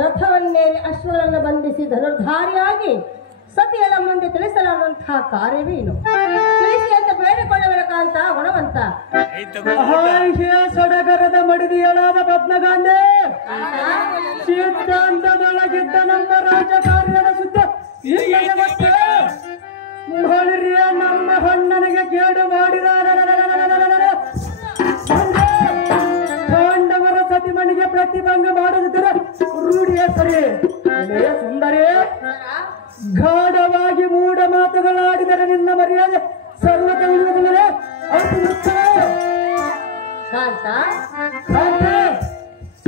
ರಥವನ್ನೇರಿ ಅಶ್ವಗಳನ್ನು ಬಂಧಿಸಿ ಧನುರ್ಧಾರಿಯಾಗಿ ಸತಿಯಳ ಮುಂದೆ ತಿಳಿಸಲಾದಂತಹ ಕಾರ್ಯವೇನು? ತಿಳಿಸಿ ಅಂತ ಬೇಡಿಕೊಳ್ಳಬೇಕಂತ ಗುಣವಂತ ಸಡಗರದ ಮಡಿದಿಯಳಾದ ಪದ್ಮಗಾಂಧಿ ಸಿದ್ಧಾಂತದೊಳಗಿದ್ದ ನಮ್ಮ ರಾಜಕಾರ್ಯದ ಸುತ್ತ ಮಳಿರಿಯ ನಮ್ಮ ಹೊಣ್ಣನಿಗೆ ಕೇಡು ಮಾಡಿದ ಪಾಂಡವರ ಸತಿಮಣಿಗೆ ಪ್ರತಿಭಂಗ ಮಾಡುತ್ತಿದ್ದರೆ ರೂಢಿಯ ಸರಿ ಸುಂದರಿ ಗಾಢವಾಗಿ ಮೂಢ ಮಾತುಗಳಾಡಿದರೆ ನಿನ್ನ ಮರ್ಯಾದೆ ಸರ್ವತ ಉಳಿಯುವುದಿಲ್ಲ.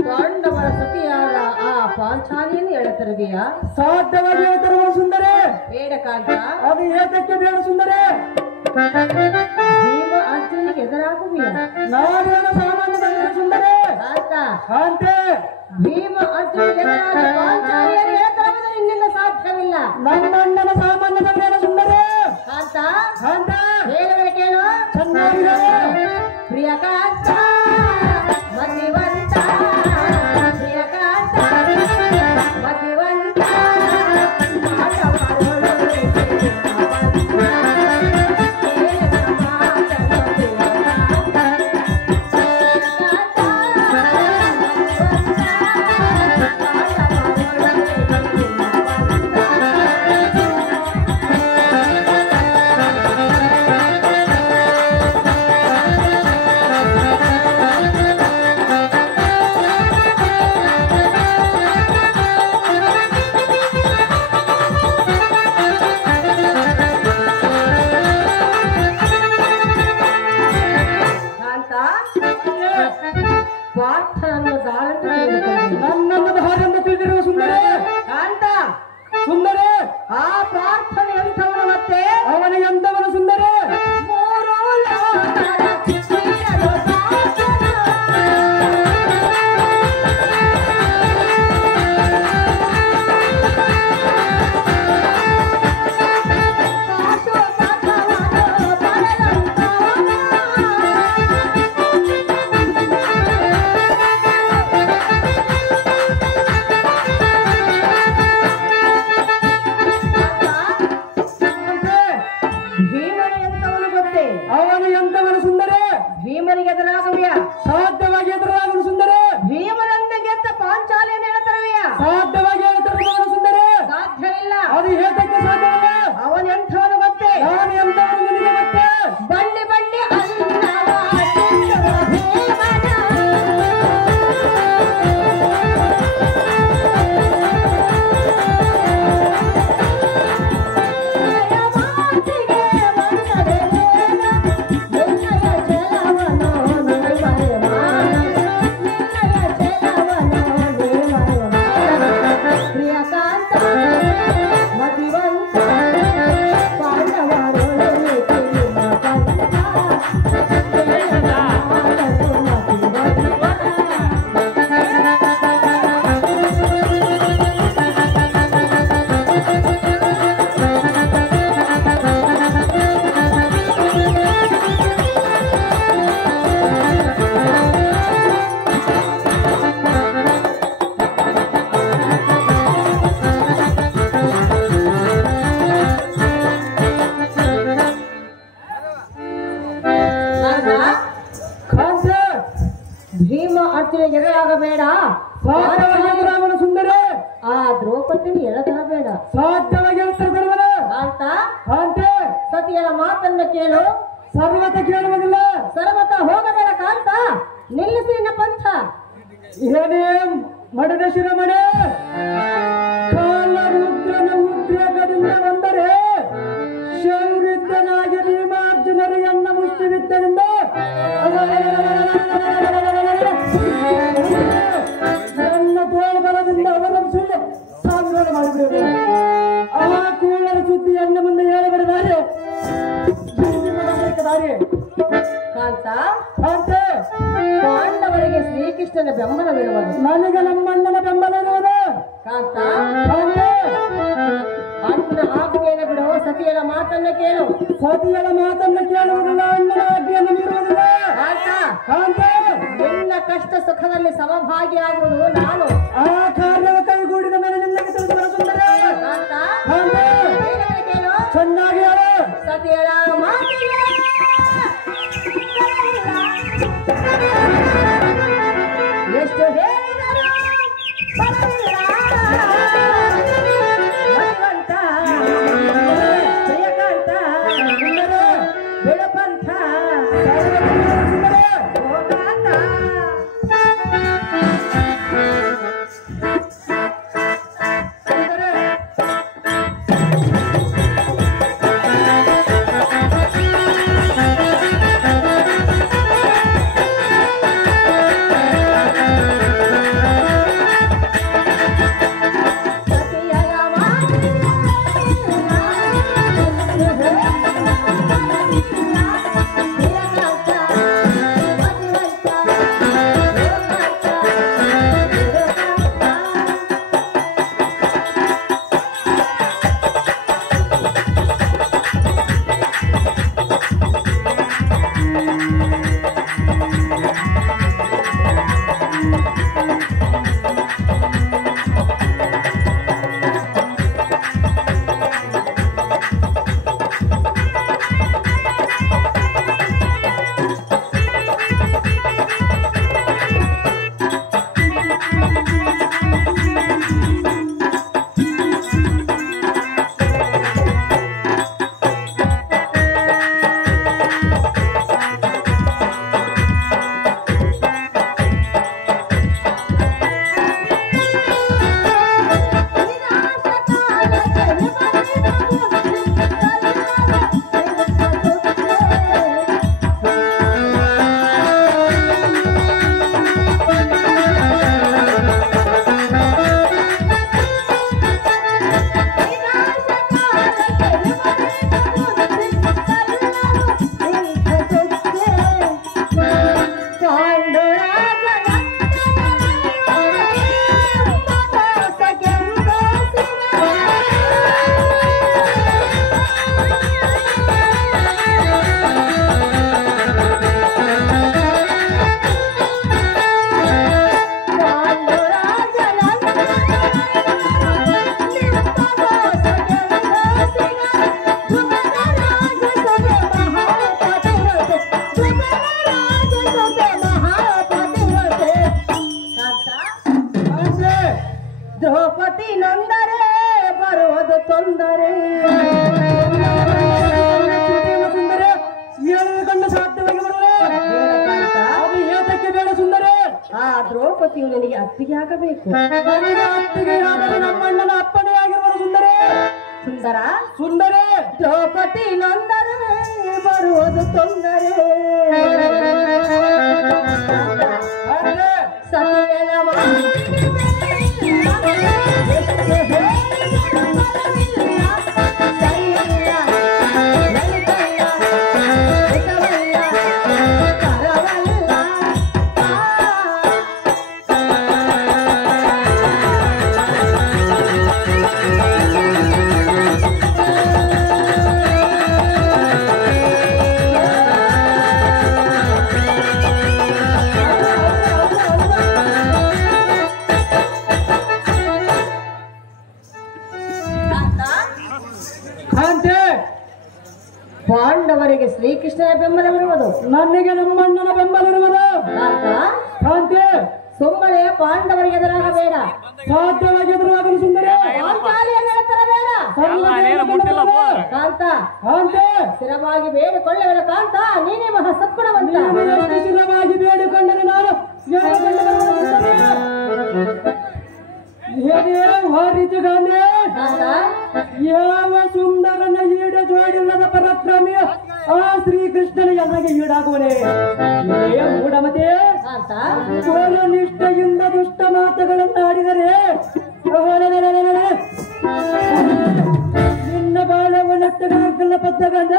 ಪಾಂಡವರ ಸತಿಯಾದ ಆ ಪಾಂಚಾಲಿಯನ್ನು ಹೇಳುತ್ತಿರುವೆಯಾ? ಸಾಧ್ಯವಾಗಿ ಹೇಳ್ತಾರ ಸುಂದರಿ. ಬೇಡ ಕಾಂತ, ಅದು ಏತಕ್ಕೆ ಬೇಡ ಸುಂದರಿ? ಭೀಮ ಅರ್ಜುನಿಗೆ ಎದುರಾಗುವೆಯಾ? ನಾವೇನು ಸಾಮಾನ್ಯ ಸುಂದರಿ ಕಾಂತ, ಭೀಮ ಅರ್ಜುನಿಗೆ ಎದುರಾದ ಪಾಂಚಾಲಿಯನ್ನು ಹೇಳುತ್ತಿರುವುದು ನಿನ್ನಿಂದ ಸಾಧ್ಯವಿಲ್ಲ. ನನ್ನಣ್ಣನ ಸಾಮಾನ್ಯ ಸುಂದರಿ. ಕಾಂತ ಕಾಂತ ಹೇಳಬೇಕೇನು? ಚೆನ್ನಾಗಿ ಪ್ರಿಯ ಕಾಂತ ಮತಿವಂತ, ಪ್ರಿಯ ಕಾಂತ ಮತಿವಂತ ಪಾರ್ಥನನ್ನು ದಾಳಂತ ತಿಳಿದುಕೊಂಡೆ. ನನ್ನನ್ನು ದಾರೆಂದು ತಿಳಿದಿರುವ ಸುಂದರಿ ಕಾಂತ, ಸುಂದರಿ ಆ ಪಾರ್ಥನ ಎಂಥವನು ಮತ್ತೆ? ಅವನ ಎಂದವನು ಸುಂದರಿ ಮೂರು ಲೋಕದ ಚಿತ್ತಿರಲು ಸಾಧನ. ಪಾಶುಪಥವನ್ನು ಪಡೆದಂಥವನು. ಭೀಮನ ಎಂಥವನು ಗೊತ್ತೇ? ಅವನ ಎಂದವನು ಸುಂದರಿ ಭೀಮನಿಗೆ ಎದುರಾಗುವಿಯ? ಸಾಧ್ಯವಾಗಿ ಎದುರಾಗಲು ಸುಂದರಿ ಭೀಮನಂತ ಗೆದ್ದ ಪಾಂಚಾಲಿಯನ್ನು ಹೇಳ್ತರುವಿಯ? ಸಾಧ್ಯವಾಗಿ ಎದುರಾಗಲು ಸುಂದರಿ ಸಾಧ್ಯವಿಲ್ಲ. ಅದು ಹೇತಕ್ಕೆ ಸಾಧ್ಯವಿಲ್ಲ ಅವನ ಎಂಥವನು ಗೊತ್ತೇ? ನಾನು ಎಂದವನು ನಿನಗೆ ಮತ್ತೆ ಬಳ್ಳಿ ಬಳ್ಳಿ ಅನ್ನವ ತಿನ್ನುವ ಭೀಮನ. ಮಾತಿಗೆ ಮನ್ನದೆ ಬೇಡ, ನಿನ್ನಯ ಜಲವನ್ನು ನಿರ್ಮಯಮಾನ. ನಿನ್ನಯ ಜಲವನ್ನು ನಿರ್ಮಯಮಾನ. ಪ್ರಿಯಕಾಂತ ಮತಿವಂತ ಪಾಂಡವರೊಡನೆ ತಿರುಗ ಕಂತ. ಕಾಂತ ಭೀಮ ಅರ್ಜುನ ಎದುರಾಗಬೇಡ. ಸಾಧ್ಯವಾಗಿ ಎದುರಾಗಲು ಸುಂದರಿ ಆ ದ್ರೌಪದಿని ಎಳೆದರಬೇಡ. ಸಾಧ್ಯವಾಗಿ ಎದುರಾಗಲು ಕಾಂತ, ಕಾಂತ ಸತಿಯರ ಮಾತನ್ನ ಕೇಳು. ಸರ್ವತ ಕೇಳುವುದಿಲ್ಲ ಸರ್ವತ ಹೋಗಬೇಡ ಕಾಂತ. ನಿಲ್ಲಿಸಿ ನಿನ್ನ ಪಂಥ. ಏನೇ ಮಡದ ಶಿರಮಣೆ ಕಾಲ ರುದ್ರನ ಉದ್ರೇಕದಿಂದ ಬಂದರೆ ಶೌರಿದ್ದನಾಗಿ ಭೀಮಾರ್ಜುನರು ಎನ್ನ ಮುಷ್ಟಿವಿದ್ದರಿಂದ ನನ್ನ ತೋಳ್ಬಲದಿಂದ ಅವರ ಸುಳ್ಳು ಸಾವಿರ ಮಾಡಿಬಿಡುವುದು. ಆ ಕೂಳರ ಸುದ್ದಿ ಎನ್ನ ಮುಂದೆ ಹೇಳಬಾರದಾರೆ ದಾರಿ ಕಾಂತ, ಕಾಂತ ಪಾಂಡವರಿಗೆ ಶ್ರೀಕೃಷ್ಣನ ಬೆಂಬಲವಿರುವುದು. ನನಗೆ ನಮ್ಮಣ್ಣನ ಬೆಂಬಲ ಇರುವುದು ಕಾಂತ, ಕಾಂತ ಅಣ್ಣನ ಆಜ್ಞೆಯನ್ನು ಬಿಡು. ಸತಿಯರ ಮಾತನ್ನ ಕೇಳು. ಸತಿಯರ ಮಾತನ್ನು ಕೇಳುವುದಿಲ್ಲ, ಅಣ್ಣನ ಆಜ್ಞೆಯನ್ನು ಮೀರುವುದಿಲ್ಲ. ಕಾಂತ, ಕಾಂತ ನಿನ್ನ ಕಷ್ಟ ಸುಖದಲ್ಲಿ ಸಮಭಾಗಿಯಾಗುವುದು ನಾನು. ಆ ಕಾರ್ಯವ ಕೈಗೂಡಿದ ಮೇಲೆ ನಿನ್ನಗೆ ತಿಳಿದು ಬರುತ್ತದೆ. ಕಾಂತ, ಕಾಂತ ಏನಂತ ಕೇಳು. ಚೆನ್ನಾಗಿ ಹೇಳು. ಸತಿಯರ ಮಾತಿಗೆ ಎಷ್ಟು ಹೇಳಿದರು ಬರಲಿಲ್ಲ. ಭಗವಂತ, ಪ್ರಿಯಕಾಂತ, ಬಿಡಪಂಥ, ಓ ಕಾಂತ. ದ್ರೌಪದಿ ನೊಂದರೆ ಬರುವುದು ತೊಂದರೆ. ಸುಂದರ ಹೇಳಿಕೊಂಡು ಸಾಧ್ಯವಾಗಿ ಬರುವೆ ಅದು ಏತಕ್ಕೆ ಬೇಡ ಸುಂದರ. ಆ ದ್ರೌಪದಿಯು ನಿನಗೆ ಅತ್ತಿಗೆ ಆಗಬೇಕು. ನನಗೆ ಅತ್ತಿಗೆ ಆದರೆ ನಮ್ಮಣ್ಣನ ಅಪ್ಪಣೆ ಆಗಿರುವುದು ಸುಂದರ. ಸುಂದರ ಸುಂದರ ದ್ರೌಪದಿ ನೊಂದರೆ ಬರುವುದು ತೊಂದರೆ. ಸತಿಯನ ಪಾಂಡವರಿಗೆ ಶ್ರೀಕೃಷ್ಣನ ಬೆಂಬಲವಿರುವುದು, ನನಗೆ ನಮ್ಮಣ್ಣನ ಬೆಂಬಲಿರುವುದು. ಕಾಂತಿ ಸುಮ್ಮನೆ ಪಾಂಡವರಿಗೆ ಎದುರಾಗಬೇಡ, ಸಾಧ್ಯವಾಗಿ ಎದುರಾಗಲು ಸುಂದರ. ತರಬೇಡ ಕಾಂತ. ಕಾಂತಿ ಸ್ಥಿರವಾಗಿ ಬೇಡಿಕೊಳ್ಳಬೇಡ ಕಾಂತ, ನೀನೇ ಮಹಾ ಸತ್ಗುಣವಂತ. ಸ್ಥಿರವಾಗಿ ಬೇಡಿಕೊಂಡರೆ ನಾನು ವಾರಿತು ಗಾಂಧಿ. ಯಾವ ಸುಂದರನ ಈಡ ಜೋಡಿಲ್ಲದ ಪರಾಕ್ರಮಿಯ ಆ ಶ್ರೀಕೃಷ್ಣನ ಎದುರಿಗೆ ಈಡಾಗುವನೇ ಮೂಢಮತೆ. ಕೋಲ ನಿಷ್ಠೆಯಿಂದ ದುಷ್ಟ ಮಾತುಗಳನ್ನು ಆಡಿದರೆ ನಿನ್ನ ಬಾಳವ ನಟ್ಟಗಲ್ಲ ಪದ್ದಗಂಡ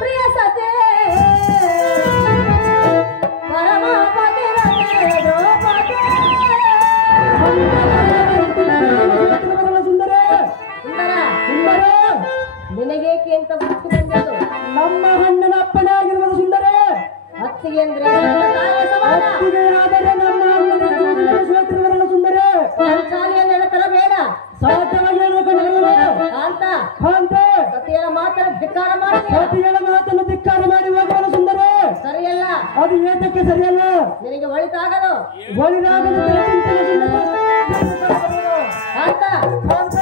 ಪ್ರಿಯ ಸತೆ ಸುಂದರ ಸುಂದರ ನಿನಗೇಕೆ ಅಂತ ಬುಕ್ಕು ಬಂದದ್ದು? ನಮ್ಮ ಹಣ್ಣನ ಅಪ್ಪಣೆ ಆಗಿರುವುದು ಸುಂದರ. ಅತ್ತಿಗೆ ಅಂದ್ರೆ ಅತ್ತಿಗೆ ಆದರೆ ನಮ್ಮ ಅಣ್ಣನ ಸೋತಿರುವರಲ್ಲ ಸುಂದರ. ಶಾಲೆಯನ್ನೆಲ್ಲ ತರಬೇಡ, ಸಾಧ್ಯವಾಗಿ ಕಾಂತ. ಕಾಂತ ಸತಿಯರ ಮಾತನ್ನು ಧಿಕ್ಕಾರ ಮಾಡಿ, ಸತಿಗಳ ಮಾತನ್ನು ಧಿಕ್ಕಾರ ಮಾಡಿ ಹೋಗುವನು ಸುಂದರ. ಸರಿಯಲ್ಲ, ಅದು ಏತಕ್ಕೆ ಸರಿಯಲ್ಲ. ನಿನಗೆ ಒಳಿತಾಗದು. ಒಳಿದಾಗಲು ಚಿಂತನೆ ಸುಂದರ. ಕಾಂತ ಕಾಂತ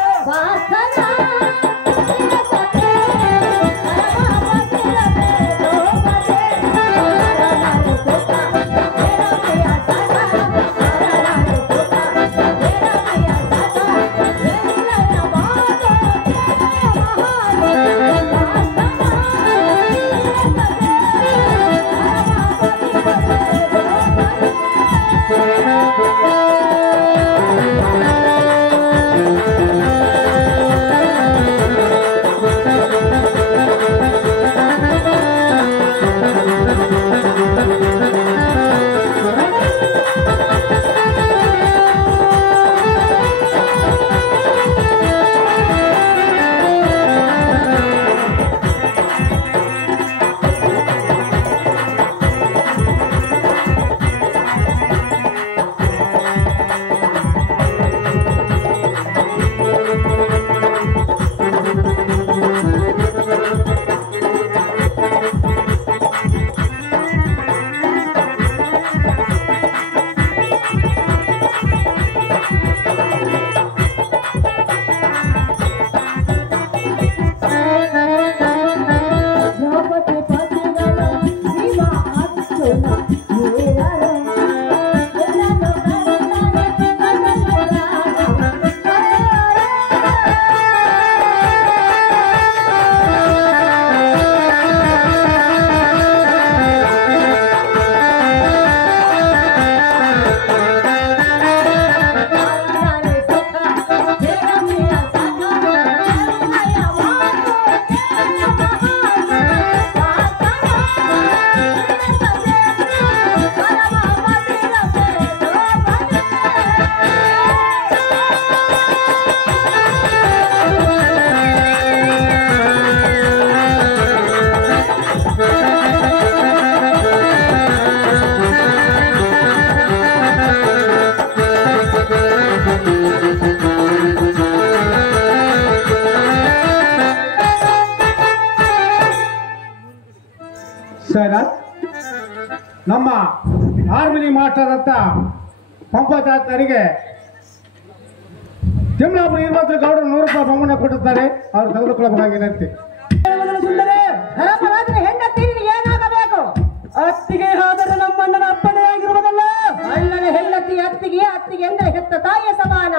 ನಮ್ಮ ಆರ್ಮಿನಿ ಮಾಸ್ಟರ್ ಅಂತ ಪಂಪಚಾರ್ಯರಿಗೆ ತಿಮ್ಲಾಪುರ 20 ಗೌಡರು 100 ರೂಪಾಯಿ ಬಹುಮಾನ ಕೊಡುತ್ತಾರೆ. ಅವರು ತೆಗೆದುಕೊಳ್ಳಬೇಕಾಗಿರುತ್ತೆ. ಧರ್ಮರಾಜನ ಹೆಂಡತಿ ಏನಾಗಬೇಕು? ಅತ್ತಿಗೆ ಆದರೆ ನಮ್ಮಣ್ಣನ ಅಪ್ಪಣೆಯಾಗಿರುವುದಲ್ಲ. ಅಣ್ಣನ ಹೆಂಡತಿ ಅತ್ತಿಗೆ, ಅತ್ತಿಗೆ ಎಂದರೆ ಹೆತ್ತ ತಾಯಿಯ ಸಮಾನ.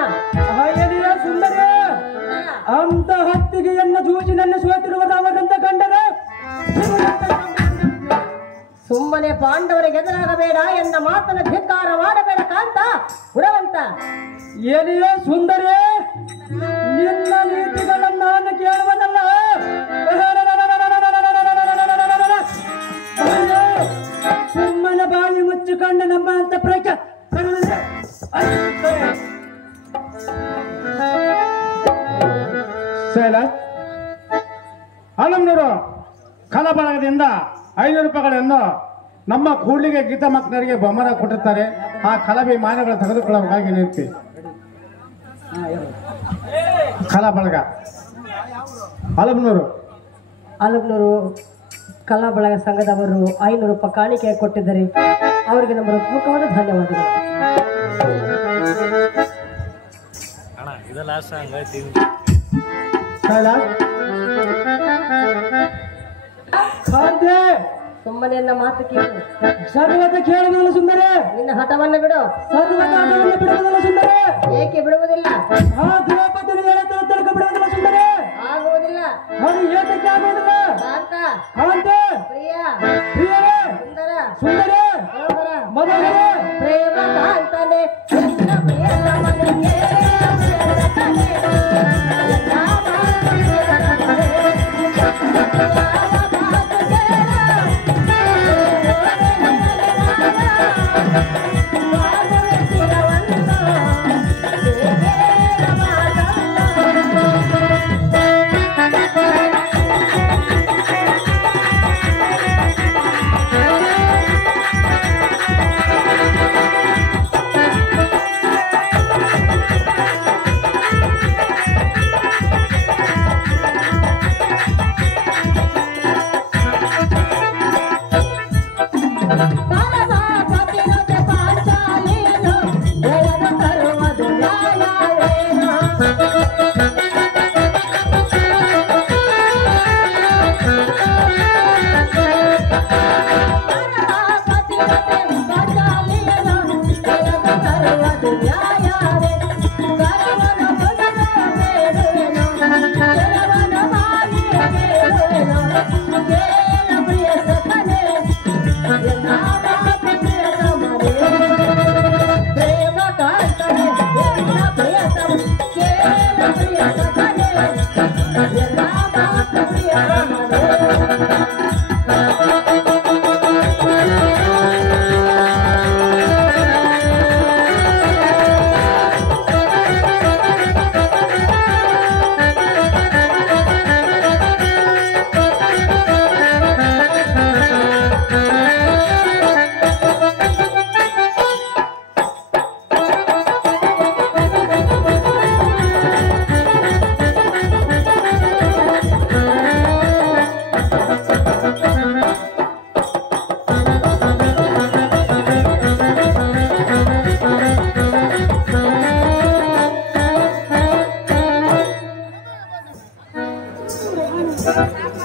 ಹಾಗೆಯೇ ಸುಂದರ ಅಂತ ಹತ್ತಿಗೆಯನ್ನ ಜೂಜಿನಲ್ಲಿ ಸೋತಿರುವುದು ಅವರಂತ ಕಂಡರೆ ಸುಮ್ಮನೆ ಪಾಂಡವರಿಗೆ ಎದುರಾಗಬೇಡ ಎನ್ನ ಮಾತನ್ನು ಧಿಕ್ಕಾರ ಮಾಡಬೇಡ ಕಾಂತ ಗುಣವಂತ. ಏನಿಯೇ ಸುಂದರೇ, ನಿನ್ನ ನೀತಿಗಳನ್ನು ನಾನು ಕೇಳುವುದಲ್ಲ. ಸುಮ್ಮನೆ ಬಾಯಿ ಮುಚ್ಚಿಕೊಂಡು ನಮ್ಮ ಅಂತ ಪ್ರಚಾರ ಆಲಂನೂರು ಕಲಬಳಗದಿಂದ 500 ರೂಪಾಯಿಗಳನ್ನು ನಮ್ಮ ಕೂಡ್ಲಿಗೆ ಗೀತಾ ಮಕ್ಕಳರಿಗೆ ಬಹುಮಾನ ಕೊಟ್ಟಿರ್ತಾರೆ. ಆ ಕಲಾಭಿಮಾನಿಗಳು ತೆಗೆದುಕೊಳ್ಳಬೇಕಾಗಿ ನಿಂತಿ ಕಲಾಬಳಗ ಆಲಂನೂರು ಕಲಾ ಬಳಗ ಸಂಘದವರು 500 ರೂಪಾಯಿ ಕಾಣಿಕೆ ಕೊಟ್ಟಿದ್ದಾರೆ. ಅವರಿಗೆ ನಮ್ಮ ಹೃತ್ಪೂರ್ವಕವಾದ ಧನ್ಯವಾದಗಳು. ಸುಮ್ಮನೆ ನನ್ನ ಮಾತು ಕೇಳು. ಸರ್ವತ ಕೇಳುವುದಿಲ್ಲ ಸುಂದರ. ನಿನ್ನ ಹಠವನ್ನು ಬಿಡು. ಸರ್ವತ ಬಿಡುವುದಿಲ್ಲ ಸುಂದರ. ಏಕೆ ಬಿಡುವುದಿಲ್ಲ? ಆ ದ್ರೌಪದಿ ತನಕ ಬಿಡುವುದಿಲ್ಲ ಸುಂದರ. ಆಗುವುದಿಲ್ಲ. ಅದು ಏತಕ್ಕೆ ಆಗುವುದಿಲ್ಲ? ಕಾಂತ, ಕಾಂತ, ಪ್ರಿಯ, ಪ್ರಿಯರೇ, ಸುಂದರ, ಸುಂದರ, ಮನೋಹರ, ಮನೋಹರ, ಪ್ರೇಮ ಕಾಂತನೆ ಎಲ್ಲ ಪ್ರಿಯತಮನಿಗೆ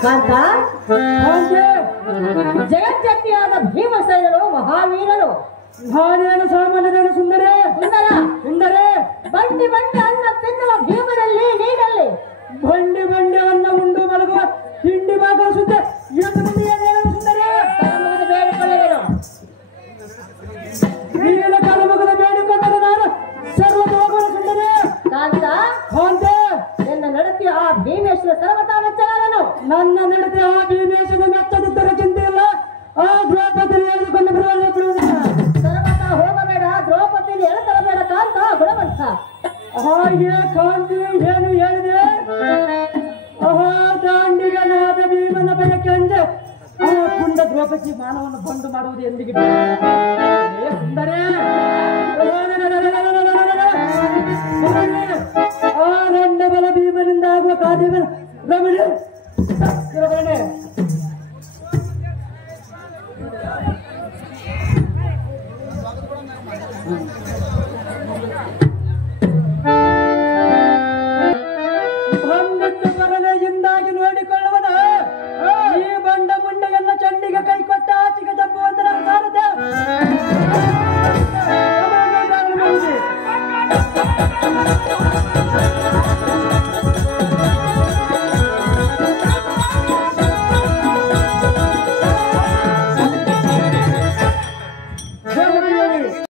ಕಾಂತ, ಜಗಜ್ಜತಿಯಾದ ಭೀಮಸೇನನು ಮಹಾವೀರನು. ಹಾನೇನು ಸಾಮಾನ್ಯದೇನು ಸುಂದರೇ, ಸುಂದರ, ಸುಂದರೇ, ಬಂಡಿ ಬಂಡಿ ಅನ್ನ ತಿನ್ನುವ ಭೀಮನಲ್ಲಿ ನೀನಲ್ಲಿ ಬಂಡಿ ಬಂಡಿ ಅನ್ನ ಉಂಡು ಮಲಗುವ ತಿಂಡಿ ಮಗ ಸುದ್ದೆ ಸುಂದರೇ. ಕರಮುಗದ ಬೇಡಿಕೊಳ್ಳಲೇನು? ನೀನ ಕರಮುಗದ ಬೇಡಿಕೊಂಡರೆ ನಾನು ಸರ್ವತ ಹೋಗುವ ಸುಂದರೇ. ಕಾಂತ, ಕಾಂತೆ, ನಿನ್ನ ನಡತೆಯ ಆ ಭೀಮೇಶ್ವರ ಸರ್ವತಾ ಮೆಚ್ಚಲಾರನು. ನನ್ನ ನಡತೆ ಆ ಭೀಮೇಶನ ಮೆಚ್ಚದಿದ್ದರೆ ಚಿಂತೆ ಇಲ್ಲ. ಆ ದ್ರೌಪದಿ ಹೇಳಿಕೊಂಡು ಬಿಡುವುದಿಲ್ಲ. ಸರ್ವತಾ ಹೋಗಬೇಡ, ದ್ರೌಪದಿಯನ್ನು ಎಳೆತರಬೇಡ ಕಾಂತ ಗುಣವಂತ. ಹಾಗೆ ಕಾಂತಿ ಏನು ಹೇಳಿದೆ? ಅಹಾ ದಾಂಡಿಗನಾದ ಭೀಮನ ಬಯಕೆ ಅಂದೆ ಆ ಪುಂಡ ದ್ರೌಪದಿ ಮಾನವನ್ನು ಬಂದು ಮಾಡುವುದು ಎಂದಿಗೆ ಸುಂದರೇ. ಆ ರಂಡ ಬಲ ಭೀಮನಿಂದ ಆಗುವ ಕಾರ್ಯ ರಮಣೆ